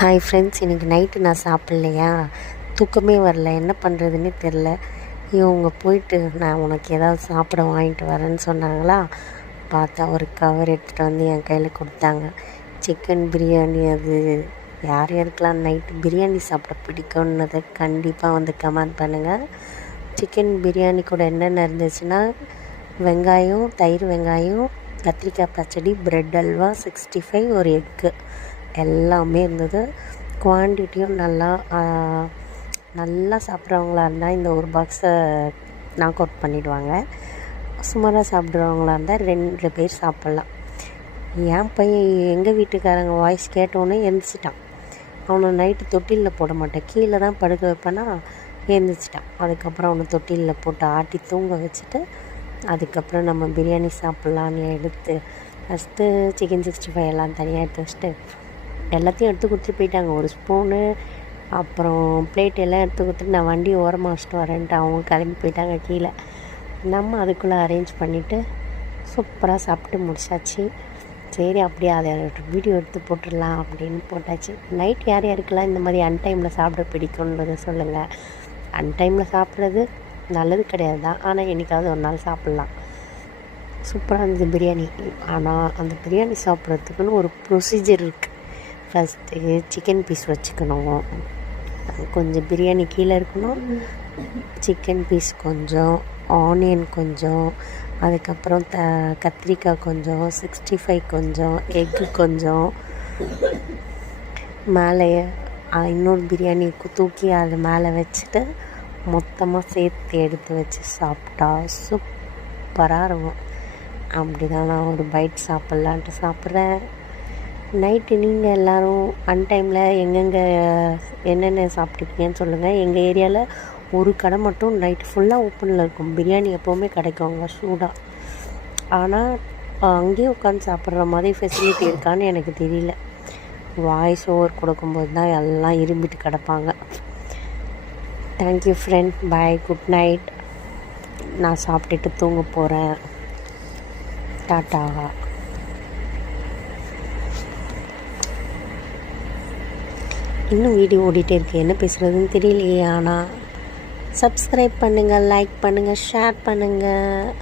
Hi friends, இன்றைக்கி night நான் சாப்பிட்லையா, தூக்கமே வரல, என்ன பண்ணுறதுன்னே தெரில. இவங்க போயிட்டு நான் உனக்கு ஏதாவது சாப்பிட வாங்கிட்டு வரேன்னு சொன்னாங்களா. பார்த்தா ஒரு கவர் எடுத்துகிட்டு வந்து என் கையில் கொடுத்தாங்க. சிக்கன் பிரியாணி. அது யார் யாருக்கெல்லாம் நைட்டு பிரியாணி சாப்பிட பிடிக்கும்னதை கண்டிப்பாக வந்து கமெண்ட் பண்ணுங்கள். சிக்கன் பிரியாணி கூட என்னென்ன இருந்துச்சுன்னா, வெங்காயம், தயிர் வெங்காயம், கத்திரிக்காய் பச்சடி, ப்ரெட் அல்வா, 65, ஒரு எக்கு எல்லாமே இருந்தது. குவான்டிட்டியும் நல்லா சாப்பிட்றவங்களா இருந்தால் இந்த ஒரு பாக்ஸை நாக் அவுட் பண்ணிவிடுவாங்க. சுமாராக சாப்பிட்றவங்களா இருந்தால் 2 பேர் சாப்பிட்லாம். என் பையன் எங்கள் வீட்டுக்காரங்க வாய்ஸ் கேட்டோன்னே எழுந்திரிச்சிட்டான். அவனை நைட்டு தொட்டிலில் போட மாட்டேன், கீழே தான் படுக்க வைப்பேன்னா எழுந்திரிச்சிட்டான். அதுக்கப்புறம் அவனை தொட்டிலில் போட்டு ஆட்டி தூங்க வச்சுட்டு அதுக்கப்புறம் நம்ம பிரியாணி சாப்பிட்லான்னு எடுத்து ஃபஸ்ட்டு சிக்கன் 65 எல்லாம் தனியாக எடுத்து வச்சுட்டு எல்லாத்தையும் எடுத்து கொடுத்துட்டு போயிட்டாங்க. ஒரு ஸ்பூனு அப்புறம் பிளேட் எல்லாம் எடுத்து கொடுத்துட்டு நான் வண்டி ஓரமாக வச்சுட்டு வரேன்ட்டு அவங்க கிளம்பி போயிட்டாங்க கீழே. நம்ம அதுக்குள்ளே அரேஞ்ச் பண்ணிவிட்டு சூப்பராக சாப்பிட்டு முடிச்சாச்சு. சரி, அப்படியே அதை வீடியோ எடுத்து போட்டுடலாம் அப்படின்னு போட்டாச்சு. நைட் யார் யாருக்கெல்லாம் இந்த மாதிரி அன்டைமில் சாப்பிட பிடிக்கும்ன்றதை சொல்லுங்கள். அன்டைமில் சாப்பிட்றது நல்லது கிடையாது தான், ஆனால் என்றைக்காவது ஒரு நாள் சாப்பிட்லாம். சூப்பராக இருந்தது பிரியாணி. ஆனால் அந்த பிரியாணி சாப்பிட்றதுக்குன்னு ஒரு ப்ரொசீஜர் இருக்குது. ஃபஸ்ட்டு சிக்கன் பீஸ் வச்சுக்கணும், கொஞ்சம் பிரியாணி கீழே இருக்கணும், சிக்கன் பீஸ் கொஞ்சம், ஆனியன் கொஞ்சம், அதுக்கப்புறம் கத்திரிக்காய் கொஞ்சம், 65 கொஞ்சம், எக்கு கொஞ்சம், மேலே இன்னொரு பிரியாணி தூக்கி அது மேலே வச்சுட்டு மொத்தமாக சேர்த்து எடுத்து வச்சு சாப்பிட்டா சூப்பராக இருக்கும். அப்படி தான் நான் ஒரு பைட் சாப்பிட்லான்ட்டு சாப்பிட்றேன். நைட்டு நீங்கள் எல்லோரும் அன்டைமில் எங்கெங்கே என்னென்ன சாப்பிட்ருக்கீங்கன்னு சொல்லுங்கள். எங்கள் ஏரியாவில் ஒரு கடை மட்டும் நைட்டு ஃபுல்லாக ஓப்பனில் இருக்கும். பிரியாணி எப்போவுமே கிடைக்கும் அங்கே சூடாக. ஆனால் அங்கேயே உட்காந்து சாப்பிட்ற மாதிரி ஃபெசிலிட்டி இருக்கான்னு எனக்கு தெரியல. வாய்ஸ் ஓவர் கொடுக்கும்போது தான் எல்லாம் இரும்பிட்டு கிடப்பாங்க. தேங்க்யூ ஃப்ரெண்ட், பாய், குட் நைட். நான் சாப்பிட்டுட்டு தூங்க போகிறேன். டாட்டா. இன்னும் வீடியோ ஓடிட்டே இருக்கு, என்ன பேசுகிறதுன்னு தெரியலையே. ஆனால் சப்ஸ்கிரைப் பண்ணுங்கள், லைக் பண்ணுங்கள், ஷேர் பண்ணுங்கள்.